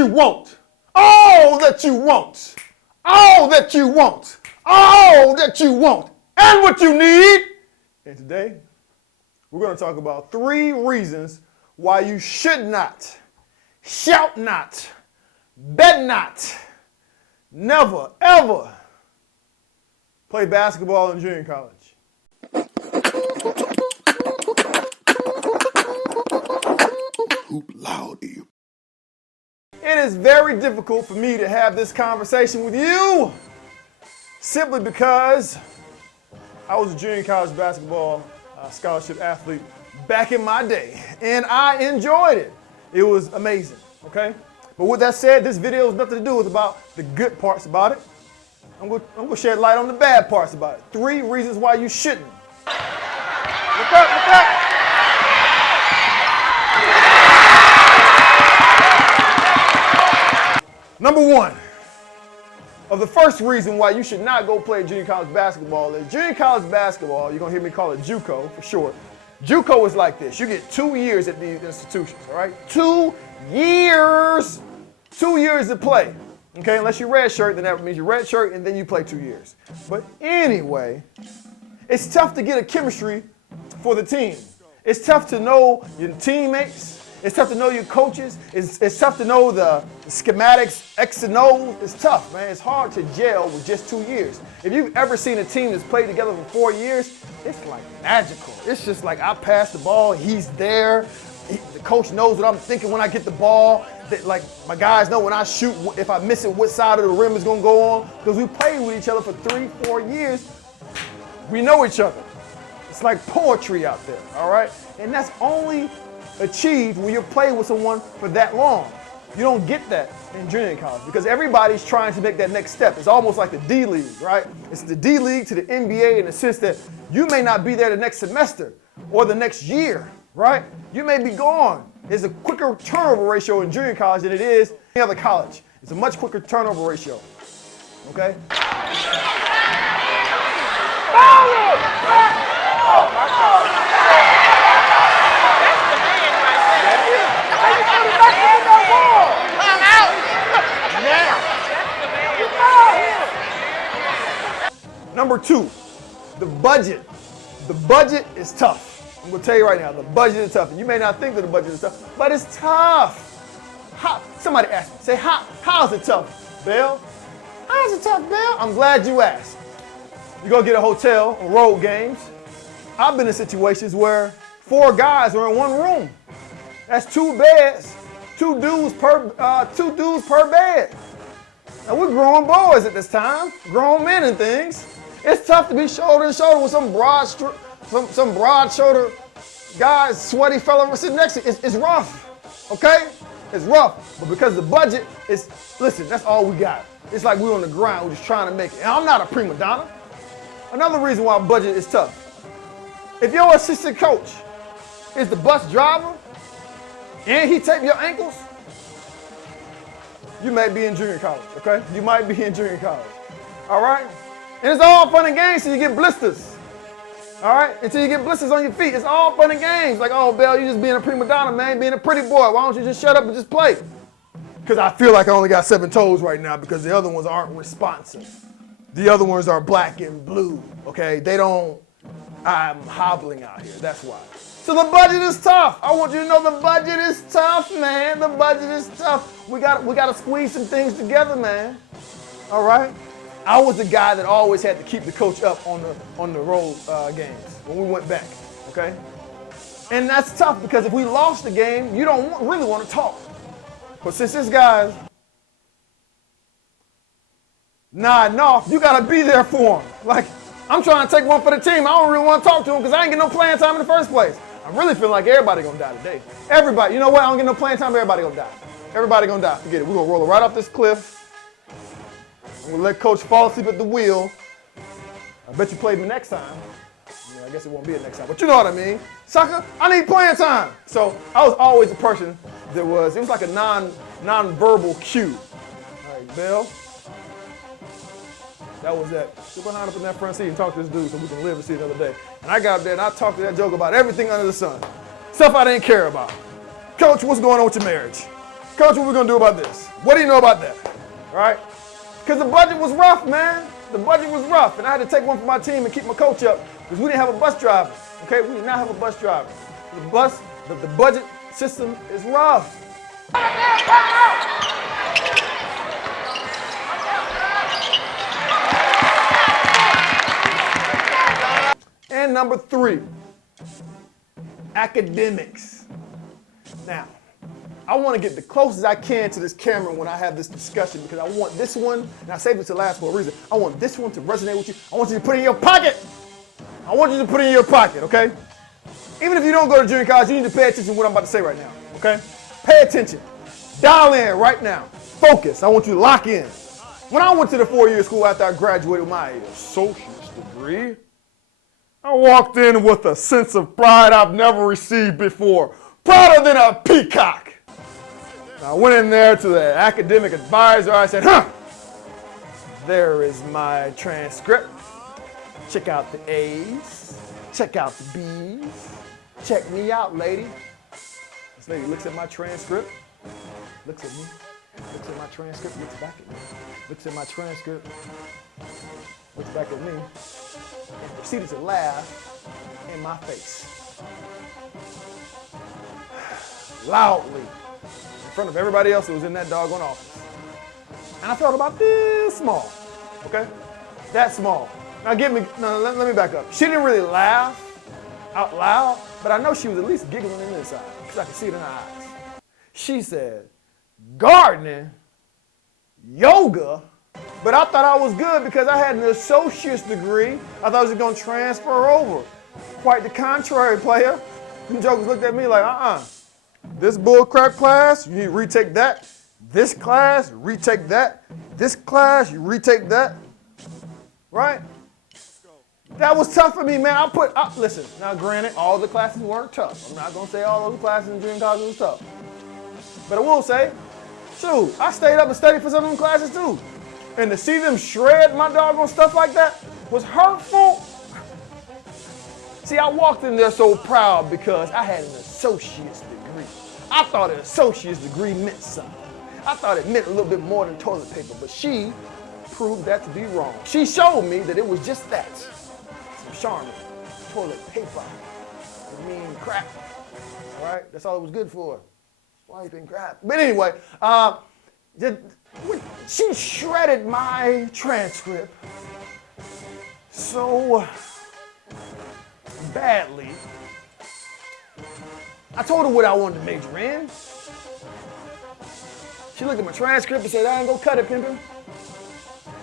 you want. All that you want. All that you want. All that you want. And what you need. And today, we're going to talk about 3 reasons why you should not, shout not, bet not, never, ever play basketball in junior college. LAUDE. It is very difficult for me to have this conversation with you simply because I was a junior college basketball scholarship athlete back in my day, and I enjoyed it. It was amazing, okay? But with that said, this video has nothing to do with about the good parts about it. I'm going to shed light on the bad parts about it. 3 reasons why you shouldn't. Look up, look up. Number 1 of the first reason why you should not go play junior college basketball is junior college basketball, you're going to hear me call it JUCO for short. JUCO is like this. You get 2 years at these institutions, all right? 2 years. 2 years to play. Okay, unless you redshirt, then that means you redshirt and then you play 2 years. But anyway, it's tough to get a chemistry for the team. It's tough to know your teammates. It's tough to know your coaches. It's tough to know the schematics, X and O's. It's tough, man. It's hard to gel with just 2 years. If you've ever seen a team that's played together for 4 years, it's like magical. It's just like I pass the ball, he's there. The coach knows what I'm thinking when I get the ball. Like my guys know when I shoot, if I miss it, what side of the rim is going to go on. Because we played with each other for 3-4 years. We know each other. It's like poetry out there, all right? And that's only achieved when you play with someone for that long. You don't get that in junior college because everybody's trying to make that next step. It's almost like the D League, right? It's the D League to the NBA in the sense that you may not be there the next semester or the next year, right? You may be gone. There's a quicker turnover ratio in junior college than it is in any other college. It's a much quicker turnover ratio, okay? Number 2, the budget. The budget is tough. I'm gonna tell you right now, the budget is tough. And you may not think that the budget is tough, but it's tough. Somebody asked me, say, how's it tough, Bill? How's it tough, Bill? I'm glad you asked. You go get a hotel on road games. I've been in situations where 4 guys are in one room. That's 2 beds, 2 dudes per bed. Now we're grown boys at this time, grown men and things. It's tough to be shoulder to shoulder with some broad shoulder guy, sweaty fella sitting next to you. It's rough, okay? It's rough, but because the budget is, listen, that's all we got. It's like we're on the grind, we're just trying to make it. And I'm not a prima donna. Another reason why budget is tough. If your assistant coach is the bus driver and he taped your ankles, you may be in junior college, okay? You might be in junior college, all right? And it's all fun and games till you get blisters, all right? Until you get blisters on your feet, it's all fun and games. Like, oh, Bell, you just being a prima donna, man, being a pretty boy. Why don't you just shut up and just play? Because I feel like I only got 7 toes right now because the other ones aren't responsive. The other ones are black and blue, okay? I'm hobbling out here, that's why. So the budget is tough. I want you to know the budget is tough, man. The budget is tough. We got to squeeze some things together, man. All right? I was the guy that always had to keep the coach up on the road games when we went back, okay? And that's tough because if we lost the game, you don't really want to talk. But since this guy's nodding off, you got to be there for him. Like, I'm trying to take one for the team. I don't really want to talk to him because I ain't get no playing time in the first place. I'm really feeling like everybody gonna die today. Everybody, you know what? I don't get no playing time, everybody gonna die. Everybody gonna die, forget it. We're gonna roll it right off this cliff. I'm gonna let coach fall asleep at the wheel. I bet you play me next time. I guess it won't be a next time, but you know what I mean. Sucker, I need playing time. So I was always the person that it was like a non-verbal cue. All right, Bill. That was that. Sit behind up in that front seat and talk to this dude so we can live and see another day. And I got up there and I talked to that joke about everything under the sun. Stuff I didn't care about. Coach, what's going on with your marriage? Coach, what are we going to do about this? What do you know about that? All right? Because the budget was rough, man. The budget was rough, and I had to take one for my team and keep my coach up because we didn't have a bus driver. Okay, we did not have a bus driver. The budget system is rough. And number 3, academics. Now, I want to get the closest I can to this camera when I have this discussion because I want this one, and I saved it to last for a reason, I want this one to resonate with you. I want you to put it in your pocket. I want you to put it in your pocket, okay? Even if you don't go to junior college, you need to pay attention to what I'm about to say right now, okay? Pay attention. Dial in right now. Focus. I want you to lock in. When I went to the 4-year school after I graduated with my associate's degree, I walked in with a sense of pride I've never received before. Prouder than a peacock. I went in there to the academic advisor. I said, there is my transcript. Check out the A's. Check out the B's. Check me out, lady. This lady looks at my transcript, looks at me, looks at my transcript, looks back at me, looks at my transcript, looks back at me, and proceeded to laugh in my face. Loudly. In front of everybody else that was in that doggone office. And I felt about this small, okay? That small. Now let me back up. She didn't really laugh out loud, but I know she was at least giggling in the inside because I could see it in her eyes. She said, gardening, yoga, but I thought I was good because I had an associate's degree. I thought I was just gonna transfer over. Quite the contrary, player. Them jokers looked at me like, This bullcrap class, you need to retake that. This class, retake that. This class, you retake that. Right? That was tough for me, man. Listen, now granted, all the classes weren't tough. I'm not going to say all those classes in junior college was tough. But I will say, shoot, I stayed up and studied for some of them classes too. And to see them shred my doggone stuff like that was hurtful. See, I walked in there so proud because I had an associate's degree. I thought an associate's degree meant something. I thought it meant a little bit more than toilet paper, but she proved that to be wrong. She showed me that it was just that. Some charmin, toilet paper, I mean crap, all right? That's all it was good for. Wiping crap. But anyway, she shredded my transcript so badly. I told her what I wanted to major in. She looked at my transcript and said, I ain't gonna cut it, pimpin'.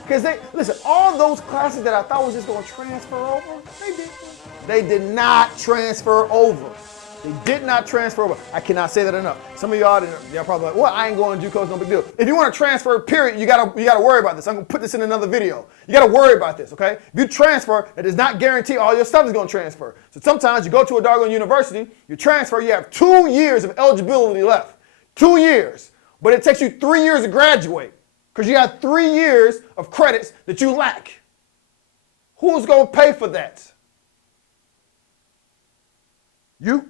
Because listen, all those classes that I thought was just gonna transfer over, they did not transfer over. They did not transfer over. I cannot say that enough. Some of y'all probably like, well, I ain't going to JUCO, it's no big deal. If you want to transfer, period, you gotta worry about this. I'm gonna put this in another video. You gotta worry about this, okay? If you transfer, that does not guarantee all your stuff is gonna transfer. So sometimes you go to a doggone university, you transfer, you have 2 years of eligibility left. 2 years. But it takes you 3 years to graduate because you have 3 years of credits that you lack. Who's gonna pay for that? You?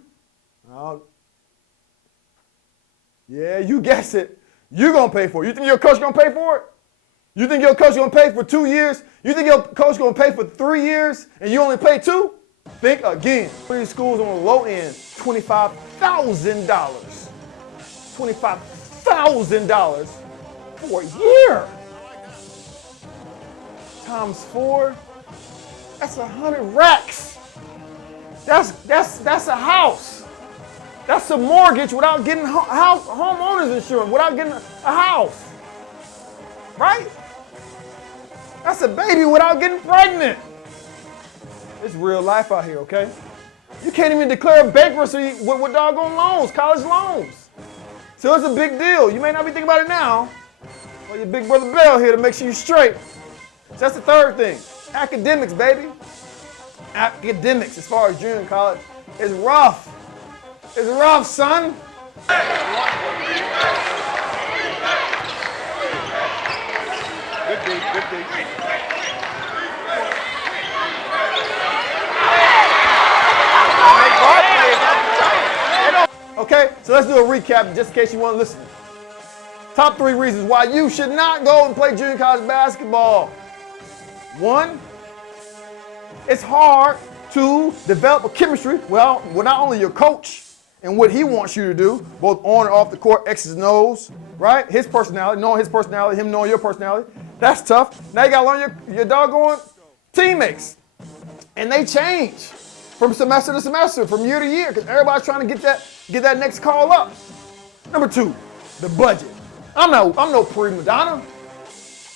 Yeah, you guess it. You're going to pay for it. You think your coach going to pay for it? You think your coach going to pay for 2 years? You think your coach going to pay for 3 years and you only pay 2? Think again. These schools on the low end, $25,000. $25,000 for a year. Times 4, that's 100 racks. That's a house. That's a mortgage without getting homeowners insurance, without getting a house. Right? That's a baby without getting pregnant. It's real life out here, okay? You can't even declare bankruptcy with doggone loans, college loans. So it's a big deal. You may not be thinking about it now. Well, your big brother Bell here to make sure you're straight. So that's the third thing. Academics, baby. Academics, as far as junior college, is rough. It's rough, son. Good D, good D. Okay, so let's do a recap just in case you want to listen. Top 3 reasons why you should not go and play junior college basketball. 1, it's hard to develop a chemistry, well, with not only your coach and what he wants you to do, both on and off the court, X's and O's, right? His personality, knowing his personality, him knowing your personality. That's tough. Now you got to learn your doggone teammates. And they change from semester to semester, from year to year, because everybody's trying to get that next call up. Number 2, the budget. I'm no prima donna.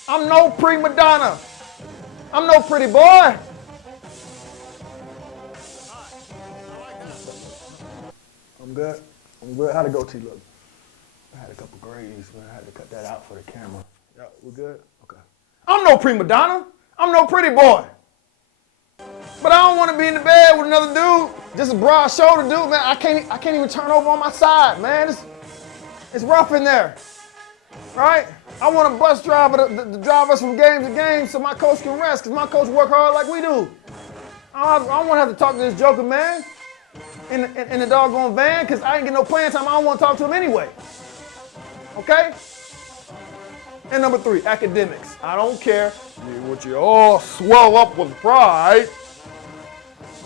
I'm no prima donna. I'm no pretty boy. I'm good. How'd it go, T? Look, I had a couple grays, man. I had to cut that out for the camera. Yeah, we good? Okay. I'm no prima donna. I'm no pretty boy. But I don't want to be in the bed with another dude, just a broad shoulder dude, man. I can't even turn over on my side, man. It's rough in there, right? I want a bus driver to drive us from game to game so my coach can rest, because my coach work hard like we do. I don't want to have to talk to this joker, man, in the doggone van, because I ain't get no playing time. I don't want to talk to him anyway, okay? And number 3, academics. I don't care what you all swell up with pride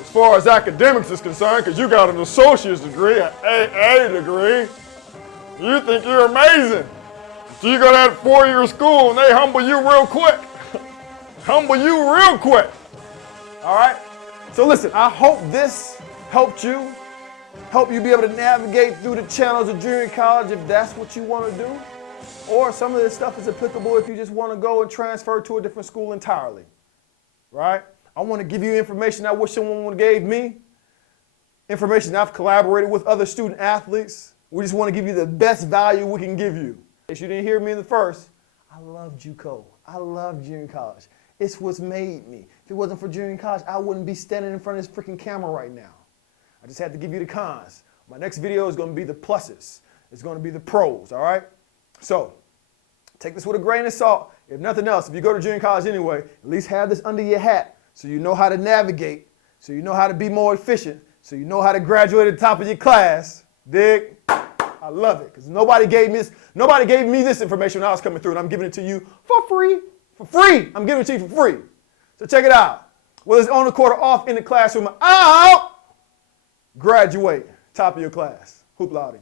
as far as academics is concerned, because you got an associate's degree, an AA degree. You think you're amazing. So you go to that 4-year school and they humble you real quick. Humble you real quick. All right? So listen, I hope this helped you. Help you be able to navigate through the channels of junior college if that's what you want to do. Or some of this stuff is applicable if you just want to go and transfer to a different school entirely. Right? I want to give you information I wish someone would have gave me. Information I've collaborated with other student athletes. We just want to give you the best value we can give you. If you didn't hear me in the first, I love JUCO. I love junior college. It's what's made me. If it wasn't for junior college, I wouldn't be standing in front of this freaking camera right now. I just had to give you the cons. My next video is going to be the pluses. It's going to be the pros, all right? So, take this with a grain of salt. If nothing else, if you go to junior college anyway, at least have this under your hat so you know how to navigate, so you know how to be more efficient, so you know how to graduate at the top of your class. Dig? I love it, because nobody gave me this information when I was coming through, and I'm giving it to you for free. For free. I'm giving it to you for free. So check it out. Whether it's on the court or off in the classroom, out, graduate, top of your class. Hoop Laude.